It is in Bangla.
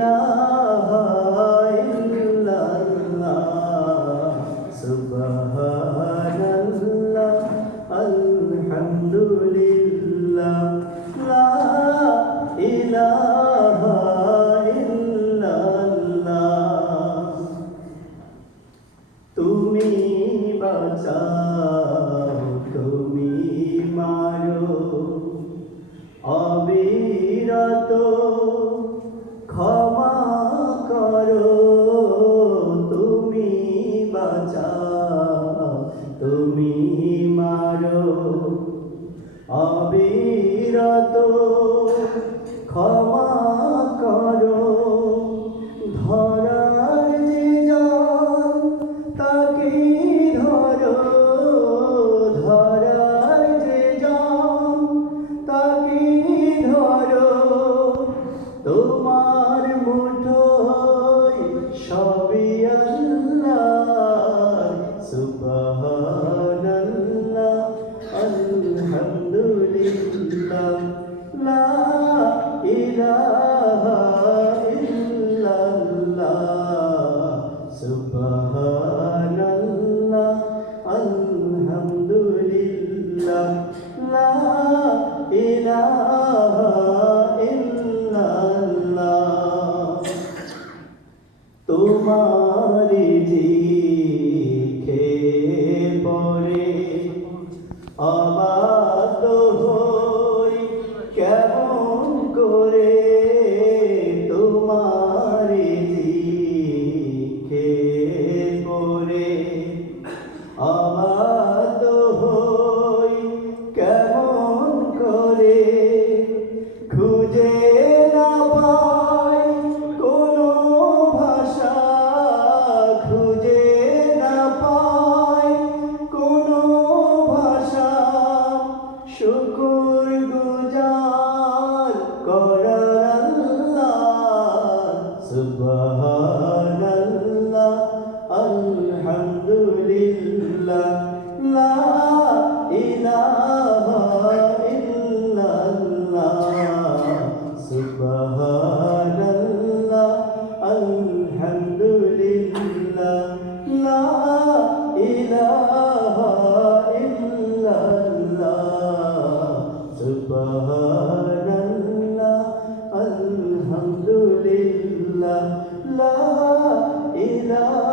ইলাহা ইল্লাল্লাহ সুবহানাল্লাহ আলহামদুলিল্লাহ লা ইলাহা ইল্লাল্লাহ তুমি বাঁচাও তুমি মারো অবিরত ক্ষমা করো তুমি বাঁচাও তুমি মারো অবিরত ক্ষমা করো ধরার যে জল তাকে ধরো ধরার যে জল তাকে ধরো তোমার মুঠোয় সবই আল্লাহ সুবহানাল্লাহ আলহামদুলিল্লাহ লা ইলাহা ইল্লাল্লাহ সুবহানাল্লাহ আলহামদুলিল্লাহ লা ইলাহা ইল্লাল্লাহ তোমারি জিখে পড়ে অবাক হই কেমন করে তোমারি জিখে পড়ে অবাক হই কেমন করে খুঁজে না পাই কোনো ভাষা খুঁজে না পাই কোনো ভাষা শুকর গুজার করার আল্লাহ সুবহানাল্লাহ আলহামদুলিল্লাহ লা ইলাহা ইল্লাল্লাহ সুবহানাল্লাহ আলহামদুলিল্লাহ লা ইলাহা ইল্লাল্লাহ সুবহানাল্লাহ আলহামদুলিল্লাহ লা ইলাহা